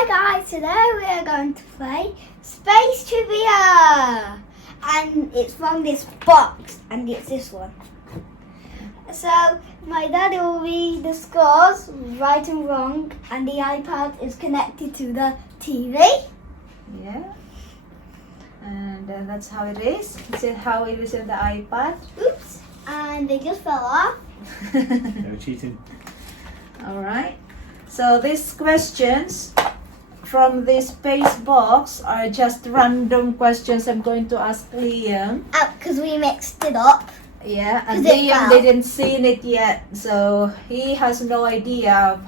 Hi guys, today we are going to play Space Trivia, and it's from this box, and it's this one. So my daddy will read the scores, right and wrong, and the iPad is connected to the TV. Yeah. And that's how it is. Is it how it is in the iPad? Oops, and they just fell off. No cheating. Alright. So these questions from this space box are just random questions I'm going to ask Liam. Because we mixed it up. Yeah, and 'Cause it Liam fell. didn't see it yet, so he has no idea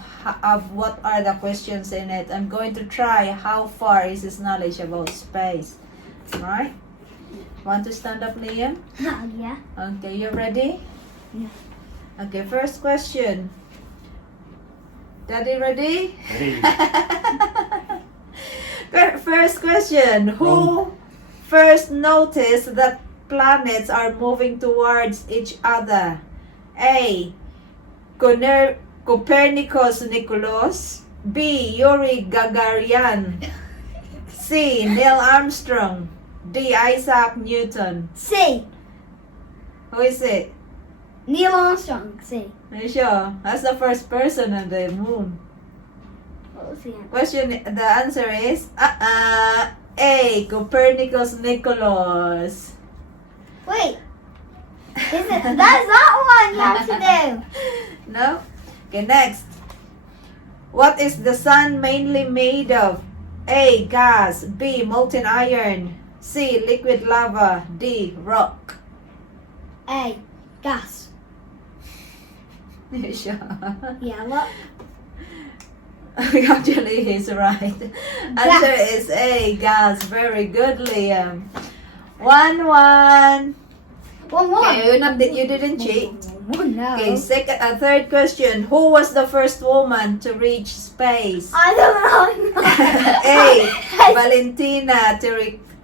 of what are the questions in it. I'm going to try how far is his knowledge about space. Alright? Want to stand up, Liam? Yeah. Okay, you ready? Yeah. Okay, first question. Daddy ready? Ready. First question. Who first noticed that planets are moving towards each other? A. Copernicus Nicholas. B. Yuri Gagarin. C. Neil Armstrong. D. Isaac Newton. C. Who is it? Neil Armstrong. C. Are you sure? That's the first person on the moon. What was the answer? Question, the answer is A. Copernicus Nicholas. Wait. That's that one you have to do. No? Okay, next. What is the sun mainly made of? A. Gas. B. Molten iron. C. Liquid lava. D. Rock. A. Gas. You sure? Yeah, what? Actually, he's right. Answer is A. Gas. Very good, Liam. 1-1. One more. Okay, you didn't cheat. Oh, no. Okay, third question. Who was the first woman to reach space? I don't know. A. Valentina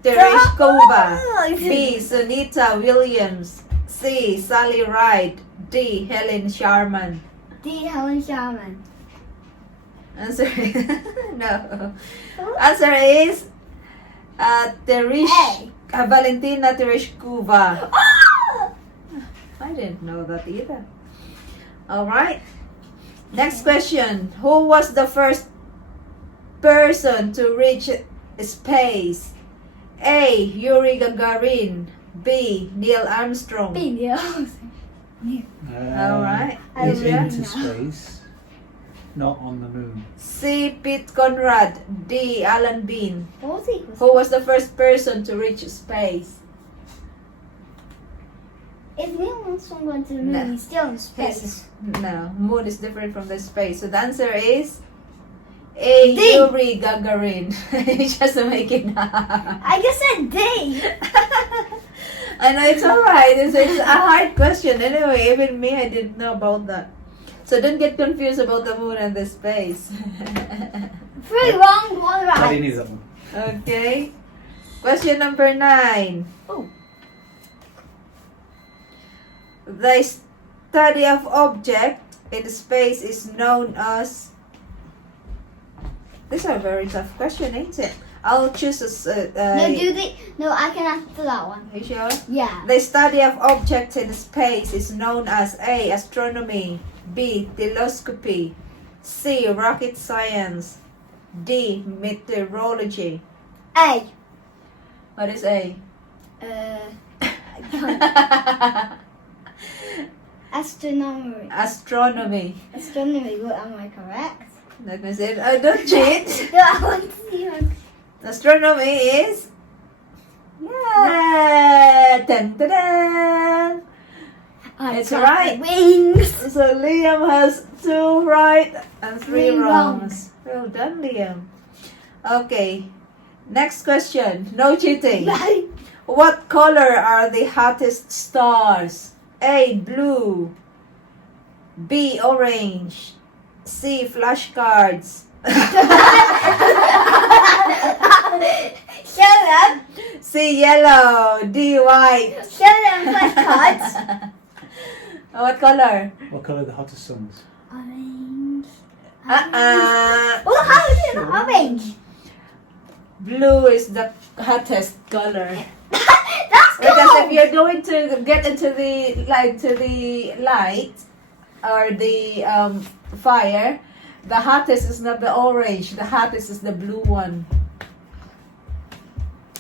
Tereshkova. B. Sunita Williams. C. Sally Ride. D. Helen Sharman. D. Helen Sharman. Answer no. Answer is Valentina Tereshkova. Ah! I didn't know that either. Alright. Next question. Who was the first person to reach space? A. Yuri Gagarin. B. Neil Armstrong. B. Neil. Alright. He's Yeah. into space, not on the moon. C. Pete Conrad. D. Alan Bean. What was he? Who was the first person to reach space? If Neil Armstrong went to the moon, No. he's still in space. No, moon is different from the space. So the answer is A. D. Yuri Gagarin. Just to make it up. I just said D. I know it's alright. It's a hard question. Anyway, even me, I didn't know about that. So don't get confused about the moon and the space. 3 wrong, 1 Daddy right. needs that one. Okay. Question number 9. Oh. The study of object in space is known as... These are very tough questions, ain't it? I'll choose No, I can answer that one. You sure? Yeah. The study of objects in space is known as A. Astronomy. B. Telescopy. C. Rocket science. D. Meteorology. A. What is A? Astronomy. Astronomy. Astronomy, but am I correct? Let me see. Don't cheat. No, I want to see one. Astronomy is... Yeah. Dun, dun, dun. I It's got right. Wings. So Liam has 2 right and 3 3 wrongs. Well done, Liam. Okay. Next question. No cheating. What color are the hottest stars? A. Blue. B. Orange. C. Flashcards. Show them. C. Yellow. D. White. Show them flashcards. What color? What colour are the hottest suns? Orange. Well, how is it orange? Blue is the hottest color. That's Because if cold. you're going to get into the light or the fire, the hottest is not the orange. The hottest is the blue one.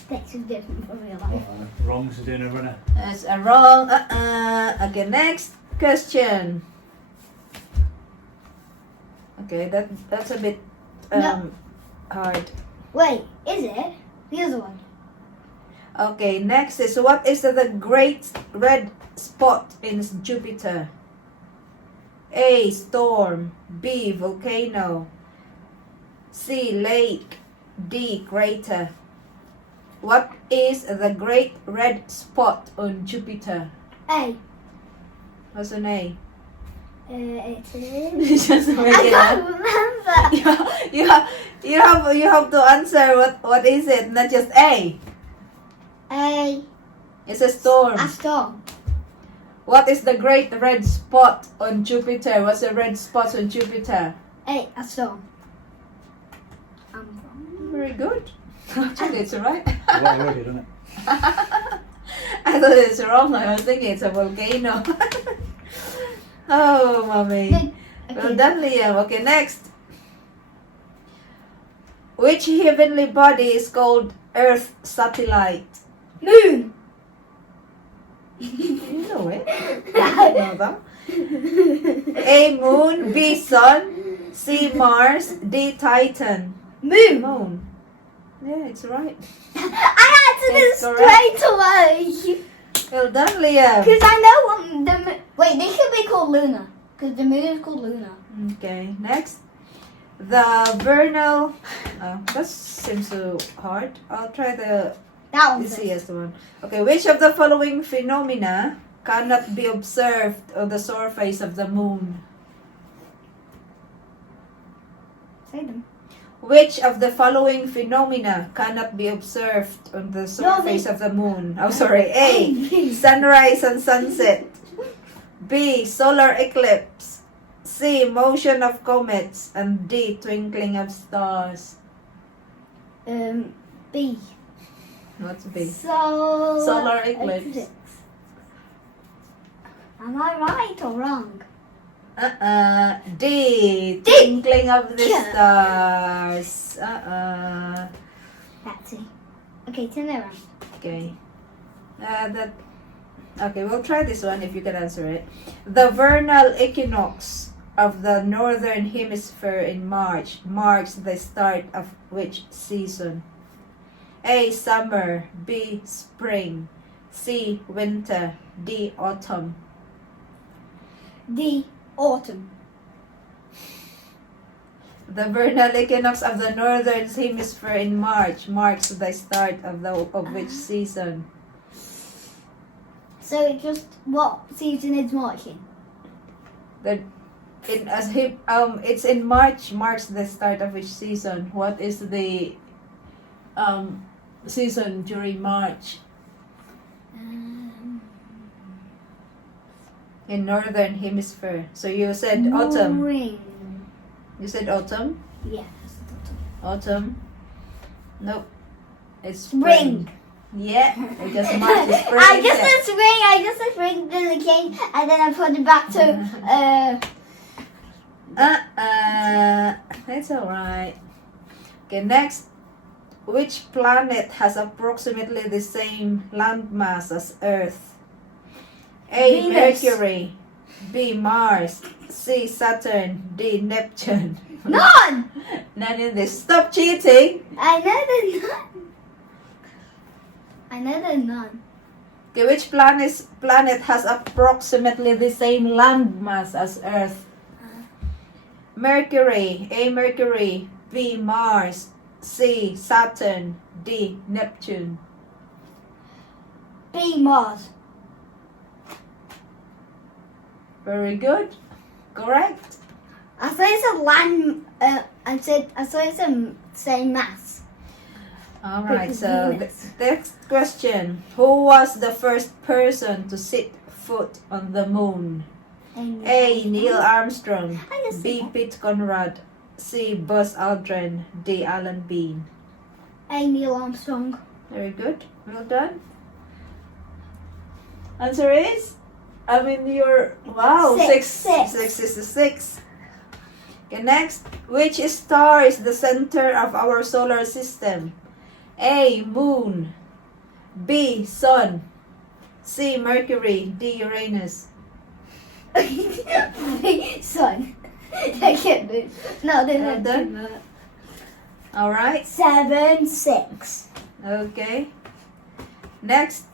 This is different from real life. Wrong's doing a runner. That's a wrong. Okay, next question. Okay, that's a bit No. hard. Wait, is it? The other one. Okay, next is what is the great red spot in Jupiter? A. Storm. B. Volcano. C. Lake. D. Crater. What is the great red spot on Jupiter? A. What's an A? It is. Just make I it up. can't remember. You have to answer what is it, not just A. A. It's a storm. A storm. What is the great red spot on Jupiter? What's the red spot on Jupiter? A storm. I'm wrong. Very good. Actually, it's right. What already, doesn't it? I thought it's wrong. I was thinking it's a volcano. Oh, mommy. Well done, Liam. Okay, next. Which heavenly body is called Earth satellite? Moon. You know it. I know that. A. Moon. B. Sun. C. Mars. D. Titan. Moon. Moon. Yeah, it's right. I answered it It's correct. straight away. Well done, Liam. Because I know what the wait, they should be called Luna. Because the moon is called Luna. Okay, next. The vernal. Oh, that seems so hard. I'll try the That one. easiest one. Okay, which of the following phenomena cannot be observed on the surface of the moon? Say them. Which of the following phenomena cannot be observed on the surface of the moon? Oh, sorry. A. Sunrise and sunset. B. Solar eclipse. C. Motion of comets. And D. Twinkling of stars. B. What's B? Solar eclipse. Am I right or wrong? D. D. Twinkling of the Yeah. stars. That's it. Okay, turn it around. Okay. Okay, we'll try this one if you can answer it. The vernal equinox of the northern hemisphere in March marks the start of which season? A. Summer. B. Spring. C. Winter. D. Autumn. D. Autumn. The vernal equinox of the northern hemisphere in March marks the start of which season? So it's just what season is marching? It's in March marks the start of which season? What is the season during March in northern hemisphere? So you said autumn. Spring. You said autumn. Yes. Autumn. Nope. It's Spring. Yeah, because March is spring. I just said spring. I just said spring to the king, and then I put it back to It's alright. Okay, next. Which planet has approximately the same landmass as Earth? A. Venus. Mercury. B. Mars. C. Saturn. D. Neptune. none. None in this. Stop cheating. I know there's none. I know there's none. Okay, which planet has approximately the same landmass as Earth? Mercury. A. Mercury. B. Mars. C. Saturn. D. Neptune. B. Mars. Very good. Correct. I thought it's a land. I thought it's the same mass. Alright, Because so Venus. the next question. Who was the first person to set foot on the moon? A. Neil Armstrong. I just B. said that. Pete Conrad. C. Buzz Aldrin, D. Alan Bean. A. Neil Armstrong. Very good. Well done. Answer is? I mean, wow, Six. Six is the six. Okay, next. Which star is the center of our solar system? A. Moon. B. Sun. C. Mercury. D. Uranus. Sun. I can't do. No, they're Well not done. doing that. All right. 7, 6. Okay. Next.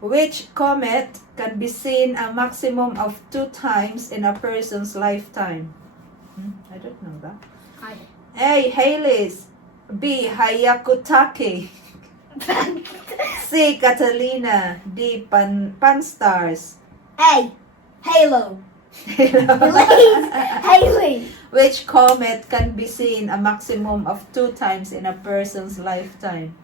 Which comet can be seen a maximum of 2 times in a person's lifetime? I don't know that. A. Halley's. B. Hyakutake. C. Catalina. D. Pan-stars. A. Halo. Please. Haley. Which comet can be seen a maximum of 2 times in a person's lifetime?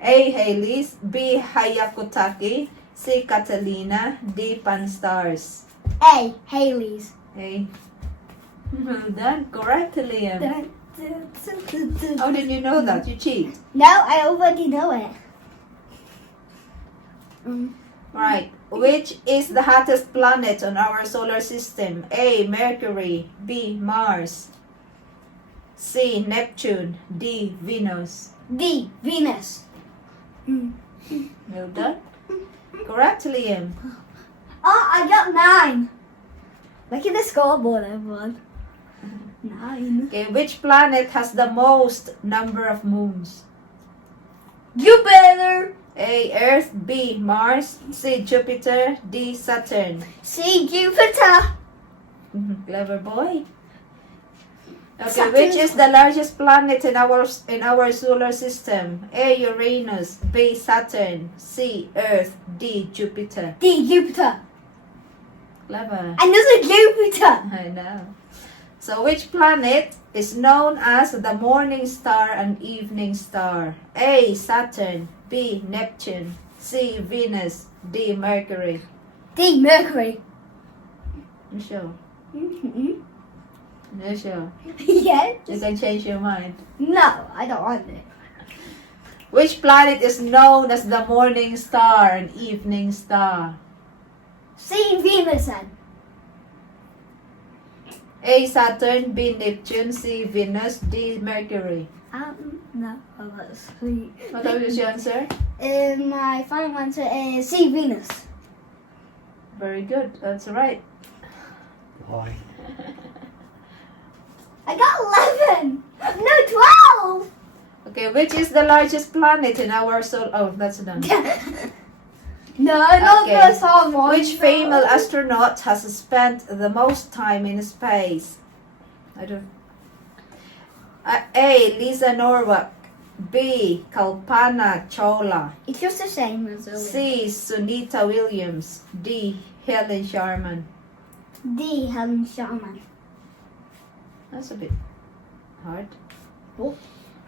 A. Halley's. B. Hyakutake. C. Catalina. D. Pan-stars. A. Haley's. A. Well done. Correct, Liam. How did you know that? You cheat. No, I already know it. Right. Which is the hottest planet on our solar system? A. Mercury. B. Mars. C. Neptune. D. Venus. D. Venus. Well done. Correct, Liam. Oh, I got 9. Look at the scoreboard, everyone. 9. Okay. Which planet has the most number of moons? Jupiter. A. Earth. B. Mars. C. Jupiter. D. Saturn. C. Jupiter. Clever boy. Okay, Saturn. which is the largest planet in our solar system? A. Uranus. B. Saturn. C. Earth. D. Jupiter. D. Jupiter. Clever. Another Jupiter. I know. So which planet is known as the morning star and evening star? A. Saturn. B. Neptune. C. Venus. D. Mercury. D. Mercury. You sure? Mm-hmm. You sure? Yes. You can change your mind. No, I don't want it. Which planet is known as the morning star and evening star? C. Venus then. A. Saturn. B. Neptune. C. Venus. D. Mercury. No. Oh, that's sweet. What was your answer? My final answer is C. Venus. Very good. That's right. Why? I got 11. No, 12. Okay, which is the largest planet in our solar? Oh, that's done. No, not Okay. the song one. Which female astronaut has spent the most time in space? I don't. A. Lisa Norwalk. B. Kalpana Chawla. It's just the same as earlier. C. Sunita Williams. D. Helen Sharman. D. Helen Sharman. That's a bit hard. Oh.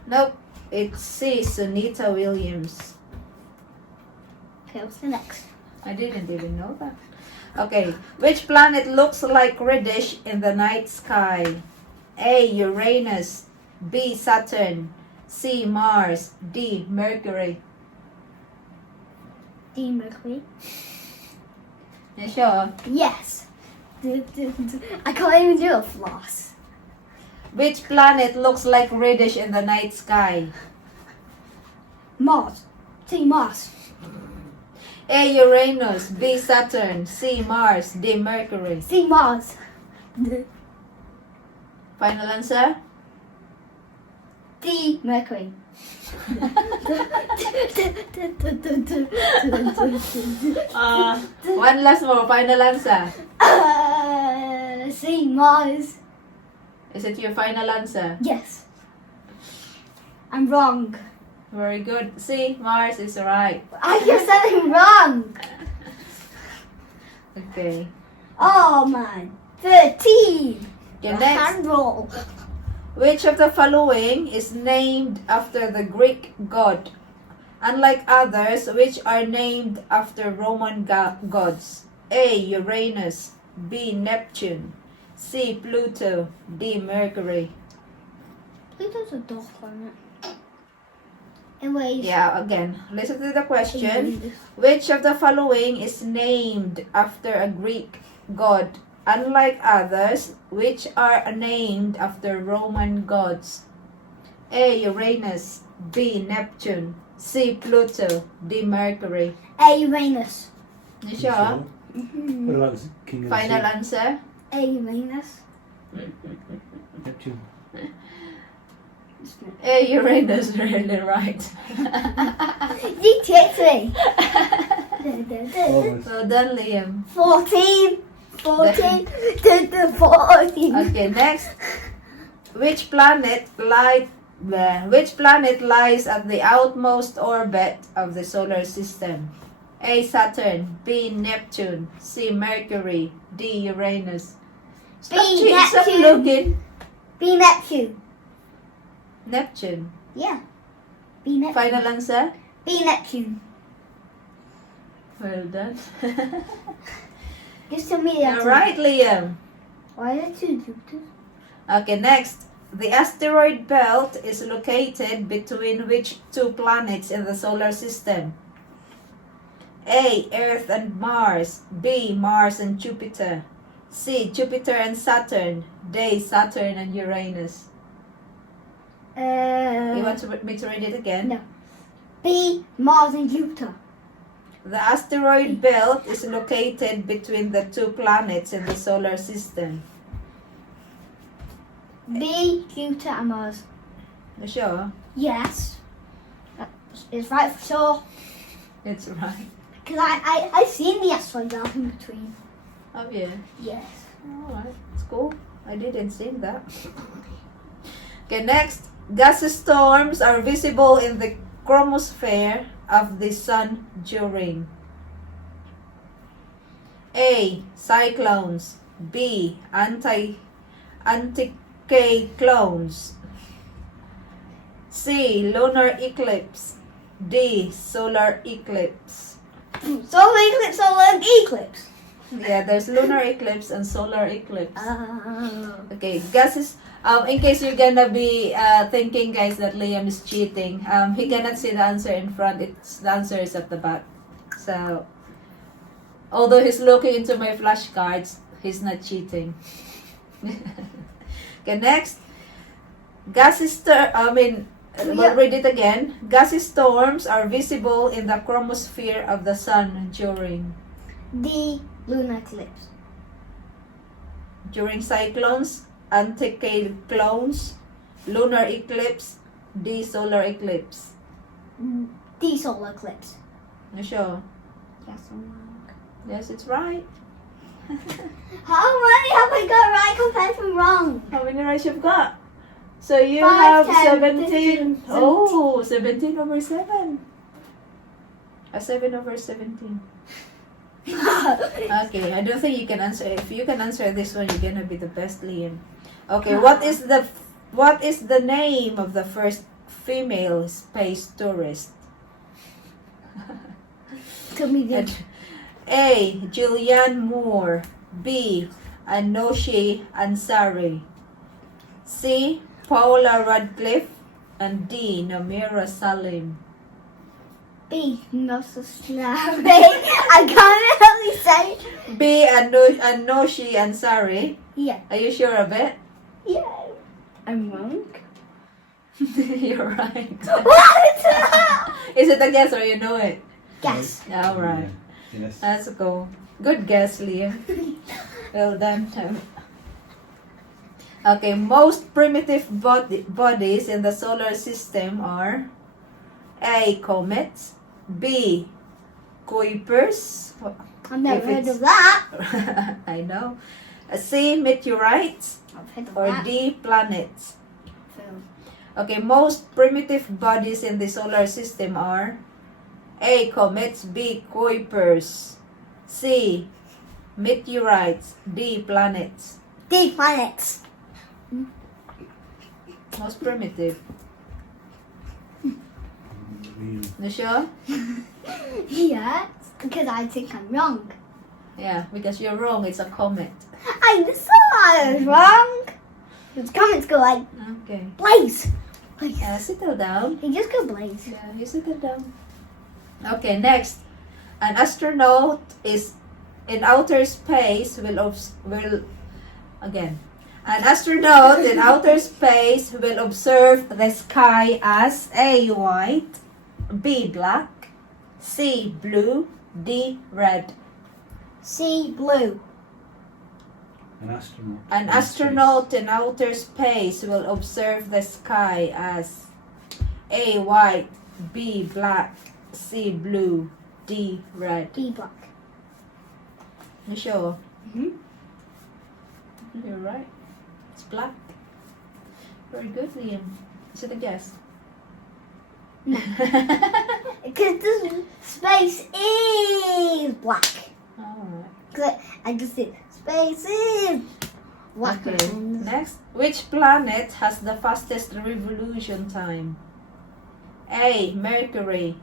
Nope. It's C. Sunita Williams. Okay, what's the next? I didn't even know that. Okay. Which planet looks like reddish in the night sky? A. Uranus. B. Saturn. C. Mars. D. Mercury. D. Mercury. You sure? Yes. I can't even do a floss. Which planet looks like reddish in the night sky? Mars. C. Mars. A. Uranus. B. Saturn. C. Mars. D. Mercury. C. Mars. Final answer? D. Mercury. One last more. Final answer. C. Mars. Is it your final answer? Yes. I'm wrong. Very good. C. Mars is right. I just said I'm wrong. Okay. Oh man. 13. Okay, next. Hand roll. Which of the following is named after the Greek god? Unlike others, which are named after Roman gods? A. Uranus. B. Neptune. C. Pluto, D. Mercury. Pluto's a dog planet. Anyways. Yeah, again, listen to the question. Which of the following is named after a Greek god, unlike others, which are named after Roman gods? A. Uranus, B. Neptune, C. Pluto, D. Mercury. A. Uranus. You sure? Mm-hmm. What about the king of Final the sea? answer? A. Uranus. Neptune. A. Uranus, really right. You tricked me. Almost. Well done, Liam. 14. 14 to the 14. Okay, next. Which planet lies at the outmost orbit of the solar system? A. Saturn, B. Neptune, C. Mercury, D. Uranus. Stop Neptune. looking. B. Neptune. Neptune. Yeah. B. Neptune. Final answer? B. Neptune. Well done. Just tell me the All answer. right, Liam. Why are there two Jupiters? Okay, next. The asteroid belt is located between which two planets in the solar system? A. Earth and Mars, B. Mars and Jupiter, C. Jupiter and Saturn, D. Saturn and Uranus. You want me to read it again? No. B. Mars and Jupiter. The asteroid belt is located between the two planets in the solar system. B. Jupiter and Mars. You sure? Yes. It's right for sure. It's right. Because I've seen the asteroid belt in between. Oh yeah. Yes. Alright, it's cool. I didn't see that. Okay, next. Gas storms are visible in the chromosphere of the sun during A. Cyclones, B. Anticyclones, C. Lunar eclipse, D. Solar eclipse. Solar eclipse, solar eclipse. Yeah, there's lunar eclipse and solar eclipse. Oh. Okay, guesses. In case you're gonna be thinking, guys, that Liam is cheating, he cannot see the answer in front. The answer is at the back. So, although he's looking into my flashcards, he's not cheating. Okay, next. We'll read it again. Gaseous storms are visible in the chromosphere of the sun during D. Lunar eclipse. during cyclones, anticyclones, lunar eclipse, D. Solar eclipse. D. Solar eclipse. You sure? Yes, I'm wrong. Yes, it's right. How many have I got right compared to wrong? How many rights you've got? So you 5, have 10, 17. 15, Oh, 17 over 7. 7 over 17. Okay, I don't think you can answer. If you can answer this one, you're gonna be the best, Liam. Okay, what is the name of the first female space tourist? Tell me again. A. Julianne Moore, B. Anoshi Ansari, C. Paula Radcliffe, and D. Namira Salim. B. No Slave. I can't really say. B. Anoshi Ansari. Yeah. Are you sure of it? Yeah. I'm wrong. You're right. What? Is it a guess or you know it? Guess. All right. Yes. That's cool. Good guess, Liam. Well done. Okay, most primitive bodies in the solar system are A. Comets, B. Kuipers. I've never If heard it's- of that. I know. C. Meteorites, I've heard of or that. D. Planets. Okay, most primitive bodies in the solar system are A. Comets, B. Kuipers, C. Meteorites, D. Planets. D. Planets. Most primitive. Mm, You sure? Yeah. Because I think I'm wrong. Yeah, because you're wrong. It's a comet. I was wrong. His comments go like, Okay. Blaze. Blaze. Settle down. He just go Blaze. Yeah, you settle down. Okay, next. An astronaut is in outer space again. An astronaut in outer space will observe the sky as A. white, B. black, C. blue, D. red. C, blue. An astronaut. An astronaut in outer space will observe the sky as A. white, B. black, C. blue, D. red. B, black. You sure? Mm-hmm. You're right. It's black. Very good, Liam. Is it a guess? Because this space is black. Alright. Cause I just said space is black. Okay. Next. Which planet has the fastest revolution time? A. Mercury,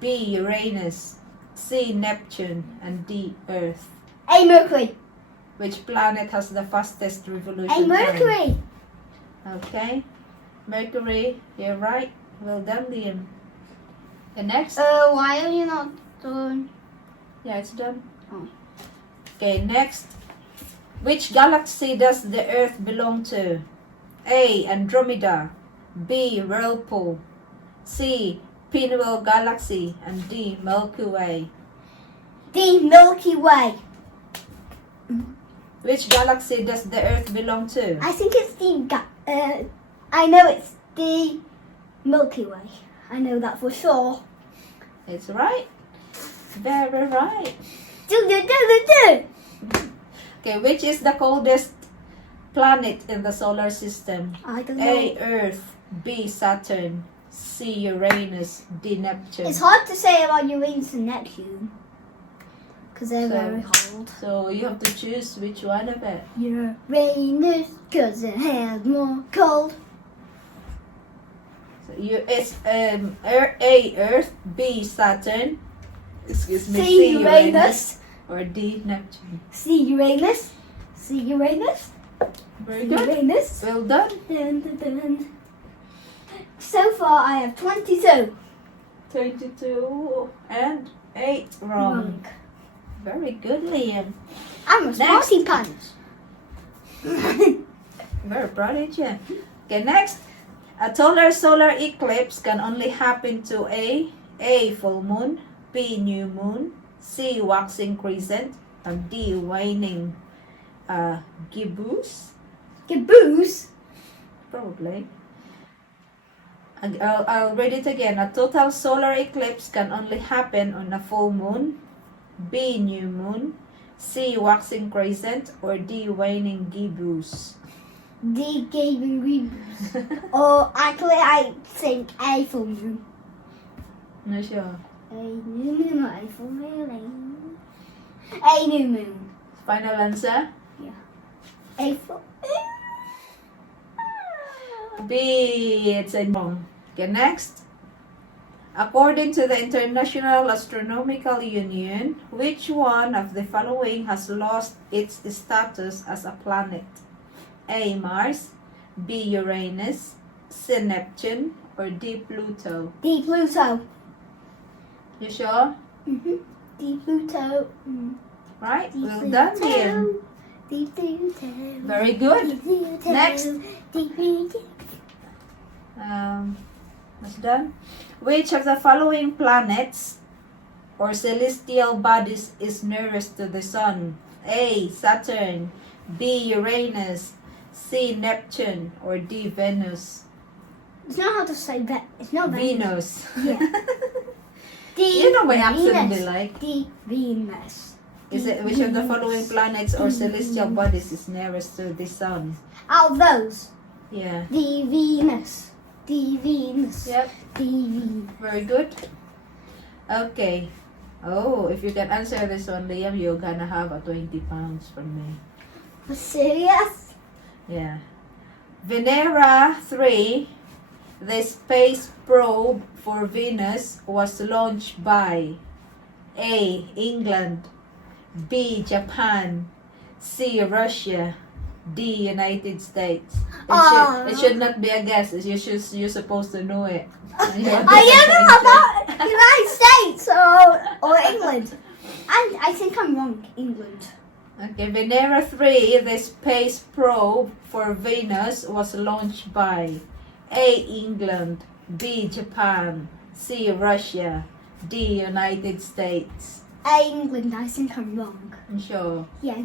B. Uranus, C. Neptune, and D. Earth. A, Mercury. Which planet has the fastest revolution A, time? Mercury. Okay. Mercury, you're right. Well done, Liam. The next? Why are you not done? Yeah, it's done. Oh. Okay, next. Which galaxy does the Earth belong to? A. Andromeda, B. Whirlpool, C. Pinwheel Galaxy, and D. Milky Way. The Milky Way. Which galaxy does the Earth belong to? I think it's I know it's the Milky Way. I know that for sure. It's right. Very right. Do. Okay, which is the coldest planet in the solar system? I don't know. A. Earth, B. Saturn, C. Uranus, D. Neptune. It's hard to say about Uranus and Neptune because they're So- very cold. So you have to choose which one of it. Uranus because it has more cold. So it's A. Earth, B. Saturn, excuse me, C, Uranus. or D. Neptune. C, Uranus. C, Uranus. Very C, good. Uranus. Well done. Dun, dun, dun. So far, I have 22 22 and 8 wrong. Very good, Liam. I'm a smarty pants. Very proud of you. Okay, next. A total solar eclipse can only happen to A. Full moon, B. New moon, C. Waxing crescent, and D. Waning gibbous. Caboose. Probably. And I'll read it again. A total solar eclipse can only happen on a full moon, B. New moon, C. Waxing crescent, or D. Waning gibbous. D, gaming reboot. Or actually, I think A full moon. Not sure. A new moon or A full moon. A new moon. Final answer? A full B. It's a wrong. Okay, next. According to the International Astronomical Union, which one of the following has lost its status as a planet? A. Mars, B. Uranus, C. Neptune, or D. Pluto? D, Pluto. You sure? D, Pluto. Right? D, Well done, Liam. D, Pluto. Very good. Pluto. Next. D, Pluto. That's done. Which of the following planets or celestial bodies is nearest to the sun? A. Saturn, B. Uranus, C. Neptune, or D. Venus? It's not how to say that. It's not Venus. Venus. Yeah. D, You know my accent Venus. be like. D, Venus. Is it which of the following planets or celestial bodies is nearest to the sun? Out of those, Yeah. D, Venus. D, Venus. Yep. D, Venus. Very good. Okay. Oh, if you can answer this one, Liam, you're gonna have a 20 pounds from me. Serious? Yeah. Venera 3, the space probe for Venus, was launched by A. England, B. Japan, C. Russia, D. United States. Oh. It should not be a guess. You're supposed to know it. I don't know about United States or England. And I think I'm wrong. England. Okay, Venera 3, the space probe for Venus, was launched by A. England, B. Japan, C. Russia, D. United States. England. I think I'm wrong. I'm sure. Yeah,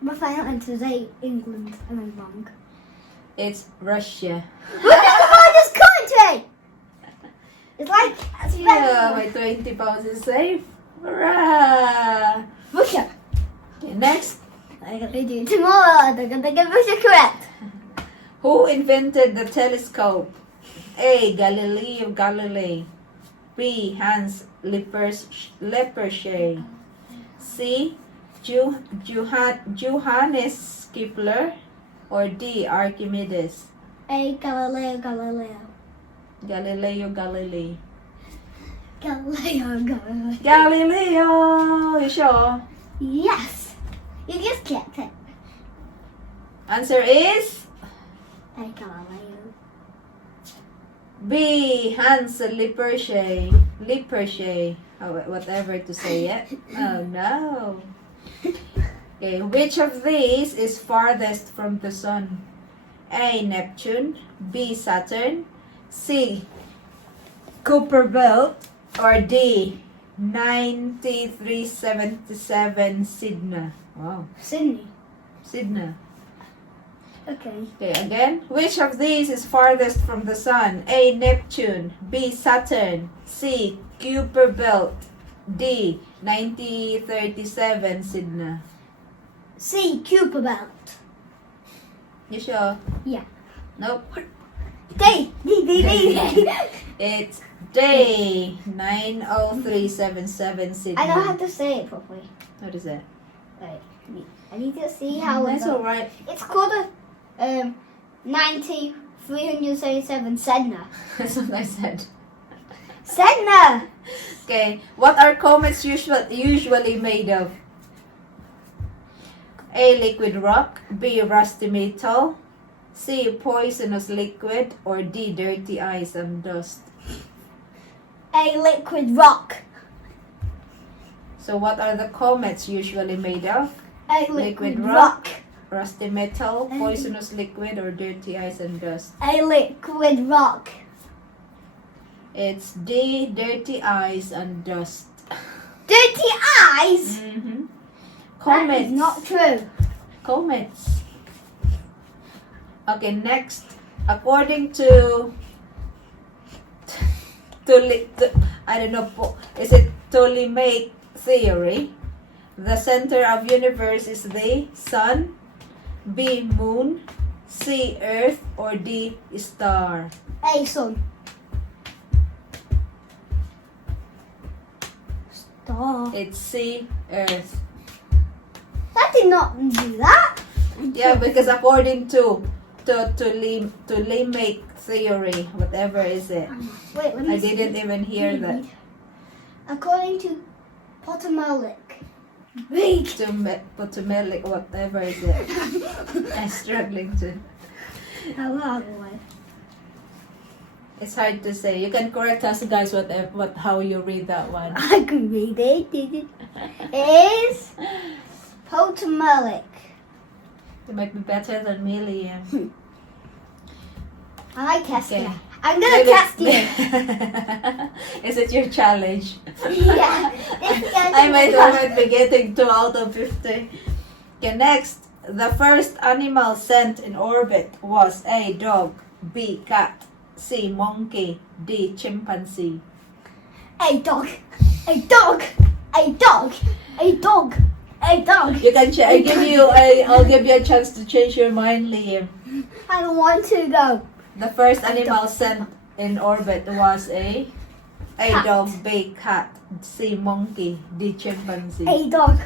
my final answer is England, and I'm wrong. It's Russia. Look at the largest country! It's like Yeah, my 20 pounds is safe. Hurrah! Russia. Okay, next. I'm gonna do it tomorrow. They're gonna get Russia correct. Who invented the telescope? A. Galileo Galilei, B. Hans Lippershey, C. Johannes Kepler, or D. Archimedes. Galileo. Galileo Galilei. Galileo. Galileo! You sure? Yes. You just clicked it. Answer is Galileo. B. Hans Lippershey. Whatever to say it. Oh no. Okay, which of these is farthest from the sun? A. Neptune, B. Saturn, C. Kuiper Belt, or D. 9377 Sydney. Wow, Sydney. Sydney. Okay. Okay, again. Which of these is farthest from the sun? A. Neptune, B. Saturn, C. Kuiper Belt, D. 9037 Sydney. C. Kuiper Belt. You sure? Yeah. Nope. D. It's day 90377 Sydney. I know how to say it properly. What is that? Wait. I need to see how That's it's. alright. It's called a 9337 Sedna. That's what I said. Sedna. Okay. What are comets usually made of? A. Liquid rock, B. Rusty metal, C. Poisonous liquid, or D. Dirty ice and dust. A liquid rock. So what are the comets usually made of? A Liquid liquid rock. rock. Rusty metal, poisonous liquid, or dirty ice and dust? A liquid rock. It's D. Dirty ice and dust. Dirty eyes. Mm-hmm. That Comets. is not true. Comets. Okay, next. According to I don't know, is it Ptolemaic theory? The center of universe is the sun, B. Moon, C. Earth, or D. Star. A sun. Star. It's C. Earth. That did not do that. Yeah, because according to Ptolemaic theory, whatever is it. Wait, let me I see. didn't even hear that. According to Ptolemaic. Wait. Ptolemaic, whatever is it. I'm struggling to. It's hard to say. You can correct us, guys. How you read that one. I can read it. Is Ptolemaic. You might be better than me, Liam. I test Okay. you. I'm gonna test you. Is it your challenge? Yeah. I might be getting 2 out of 50. Okay, next. The first animal sent in orbit was A. Dog, B. Cat, C. Monkey, D. Chimpanzee. A dog. A dog. A dog. A dog. A dog. You can I'll give you a chance to change your mind, Liam. I don't want to go. The first animal sent in orbit was A. Cat. Dog, B. Cat, C. Monkey, D. Chimpanzee. A dog.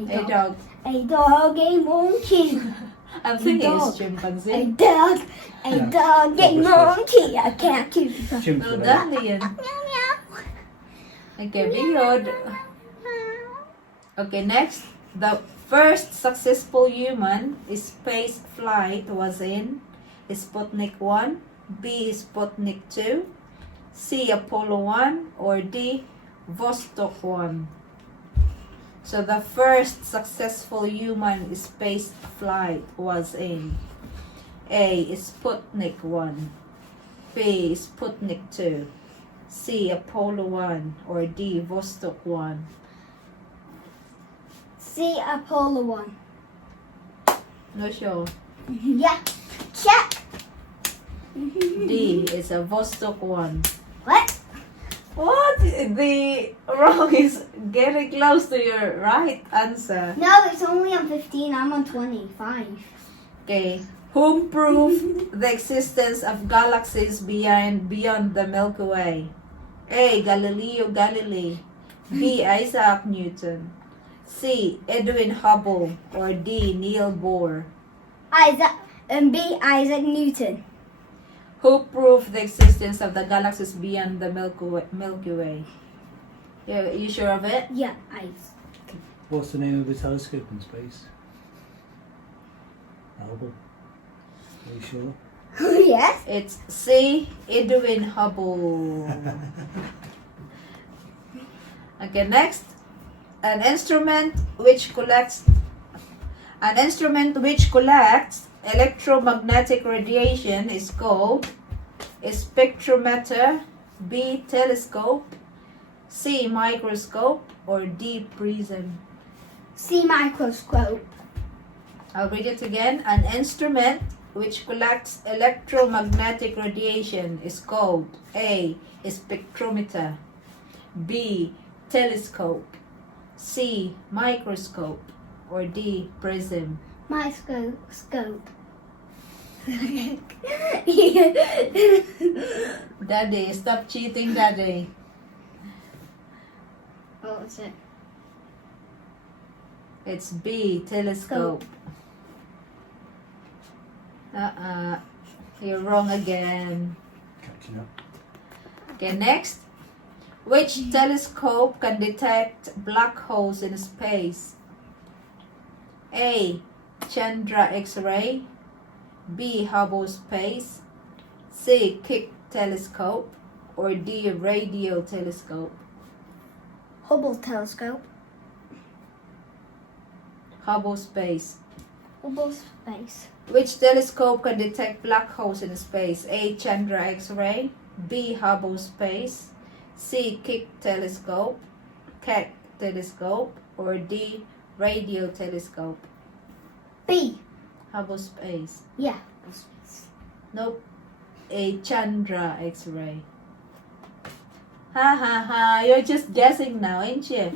A dog. A dog. A monkey. I'm thinking dog. it's chimpanzee. A dog. A Yeah. dog. A monkey. I can't keep it. Chimps Well are done, Liam. Okay, be good. Okay, next. The first successful human space flight was in Sputnik 1, B. Sputnik 2, C. Apollo 1, or D. Vostok 1. So the first successful human space flight was in A. Sputnik 1, B. Sputnik 2, C. Apollo 1, or D. Vostok 1. C. Apollo 1. No sure. Yeah. Check. D is a Vostok 1. What? What? The wrong is getting close to your right answer. No, it's only on 15. I'm on 25. Okay. Whom proved the existence of galaxies beyond the Milky Way? A. Galileo Galilei, B. Isaac Newton, C. Edwin Hubble, or D. Neil Bohr. B. Isaac Newton. Who proved the existence of the galaxies beyond the Milky Way? You sure of it? Yeah, What's the name of the telescope in space? Hubble. Are you sure? Yes. It's C. Edwin Hubble. Okay, next. An instrument which collects electromagnetic radiation is called a spectrometer, B. telescope, C. microscope, or D. prism. C. Microscope. I'll read it again. An instrument which collects electromagnetic radiation is called A. spectrometer, B. telescope, C. microscope, or D. prism. Microscope. Daddy, stop cheating, Daddy. What was it? It's B. telescope. You're wrong again. Catching up. Okay, next. Which telescope can detect black holes in space? A. Chandra X-ray, B. Hubble space, C. Keck telescope, or D. radio telescope. Hubble telescope. Hubble space. Hubble space. Which telescope can detect black holes in space? A. Chandra X-ray, B. Hubble space, C. Keck telescope, or D. radio telescope. B. Hubble space. Yeah. Nope. A. Chandra X-ray. Ha ha ha! You're just guessing now, ain't you?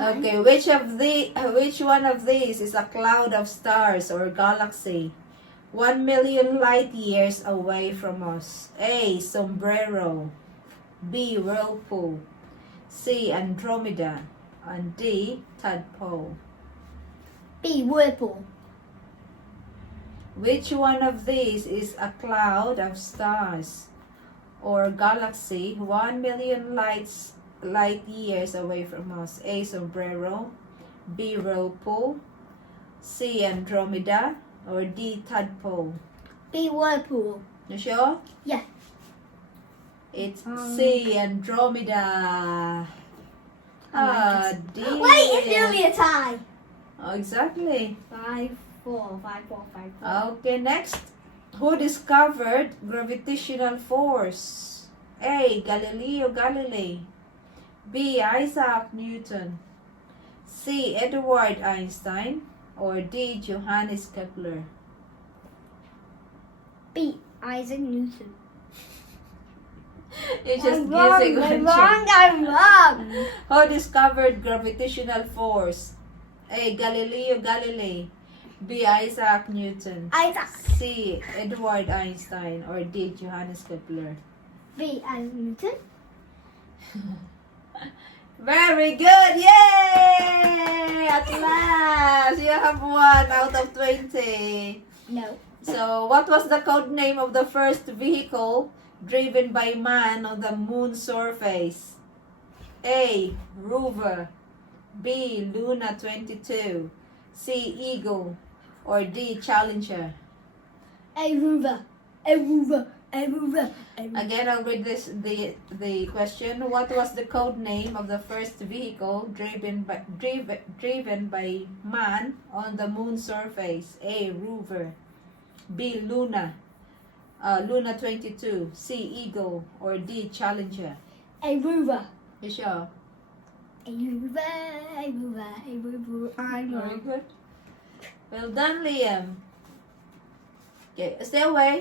Okay, which one of these is a cloud of stars or galaxy 1 million light years away from us? A. Sombrero, B. Whirlpool, C. Andromeda, and D. Tadpole. B. Whirlpool. Which one of these is a cloud of stars or galaxy 1 million light years away from us? A. Sombrero, B. Whirlpool, C. Andromeda, or D. Tadpole. B. Whirlpool. You sure? Yeah. It's C. Andromeda. Dear. Wait, it's nearly a tie. Oh, exactly. 5-4. 5-4. Okay, next. Who discovered gravitational force? A. Galileo Galilei, B. Isaac Newton, C. Edward Einstein, or D. Johannes Kepler. B. Isaac Newton. You're just I'm wrong. guessing. I'm wrong. Who discovered gravitational force? A. Galileo Galilei, B. Isaac Newton, Isaac. C. Edward Einstein, or D. Johannes Kepler. B. Isaac Newton. Very good! Yay! At last! You have 1 out of 20. No. So, what was the code name of the first vehicle driven by man on the moon's surface? A. Rover, B. Luna 22, C. Eagle, or D. Challenger? Aruba. Aruba. Aruba. Aruba. Again, I'll read the question. What was the code name of the first vehicle driven by man on the moon's surface? A. Rover, B. Luna, Luna 22, C. Eagle, or D. Challenger? Aruba. You sure? Aruba. Aruba. Aruba. I'm Very wrong. good. Well done, Liam. Okay, stay away.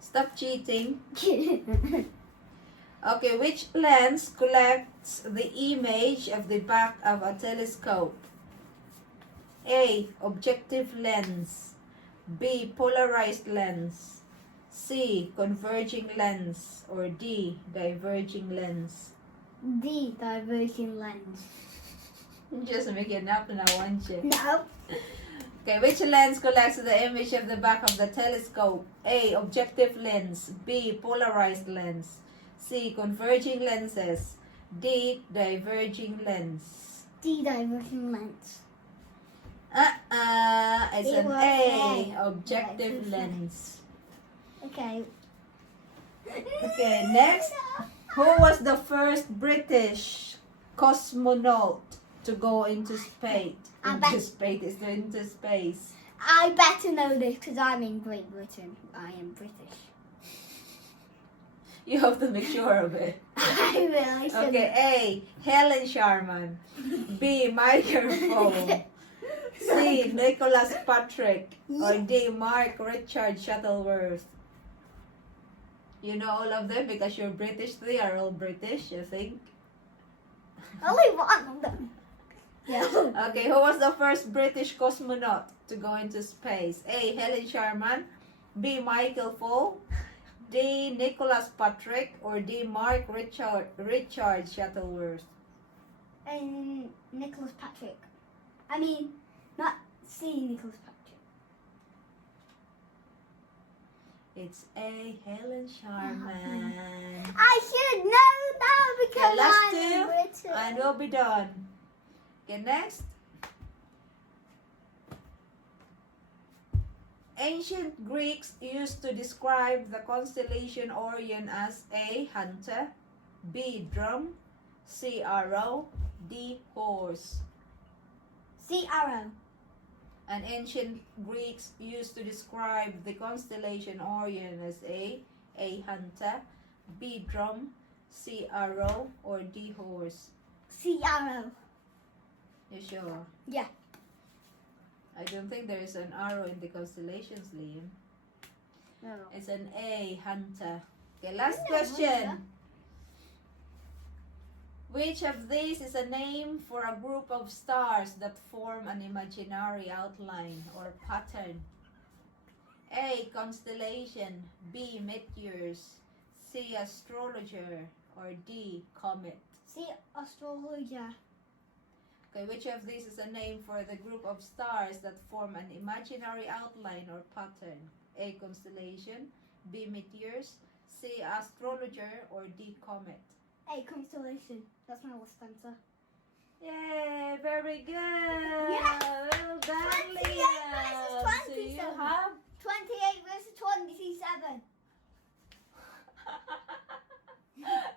Stop cheating. Okay, which lens collects the image of the back of a telescope? A. Objective lens, B. Polarized lens, C. Converging lens, or D. Diverging lens? D. Diverging lens. Just making up now, aren't you? No. Okay, which lens collects the image of the back of the telescope? A. Objective lens, B. Polarized lens, C. Converging lenses, D. Diverging lens? D. Diverging lens. It's It an was A. A. Objective Diverging lens. Okay. Okay, next. Who was the first British cosmonaut to go into space? Into space. I better know this because I'm in Great Britain. I am British. You have to make sure of it. I really should. Okay, A. Helen Sharman, B. Michael Foe, C. Nicholas Patrick, or D. Mark Richard Shuttleworth? You know all of them because you're British. They are all British, I think. Only one of them. Yeah. Okay, who was the first British cosmonaut to go into space? A. Helen Sharman, B. Michael Foe, D. Nicholas Patrick, or D. Mark Richard Shuttleworth? And Nicholas Patrick. I mean, not C. Nicholas Patrick. It's A. Helen Sharman. I should know that Okay, because last I'm in two, Britain. and we'll be done. Okay, next. Ancient Greeks used to describe the constellation Orion as A. Hunter, B. Drum, C. Arrow, D. Horse. C. Arrow. And ancient Greeks used to describe the constellation Orion as A. Hunter, B. Drum, C. Arrow, or D. Horse. C. Arrow. You sure? Yeah. I don't think there is an arrow in the constellations, Liam. No. It's an A. Hunter. Okay, last No, question. Hunter. Which of these is a name for a group of stars that form an imaginary outline or pattern? A. Constellation, B. Meteors, C. Astrologer, or D. Comet? C. Astrologer. Okay, which of these is a name for the group of stars that form an imaginary outline or pattern? A. Constellation, B. Meteors, C. Astrologer, or D. Comet? A. Constellation. That's my last answer. Yay, very good. Yeah. Well done, 28 Liam. versus So you 27. have 28 versus 27.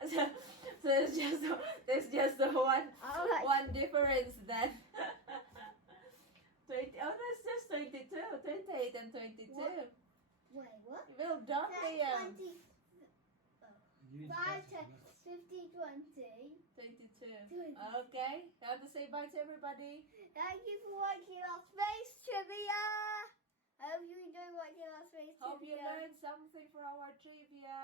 so there's just the Alright. one difference then. 20, that's just 22, 28 and 22. What? Wait, what? Well done, Liam. 5, 10, 50, 20. 22. 20. Okay, you have to say bye to everybody. Thank you for watching our space trivia. I hope you enjoyed watching our space Hope you trivia. learned something for our trivia.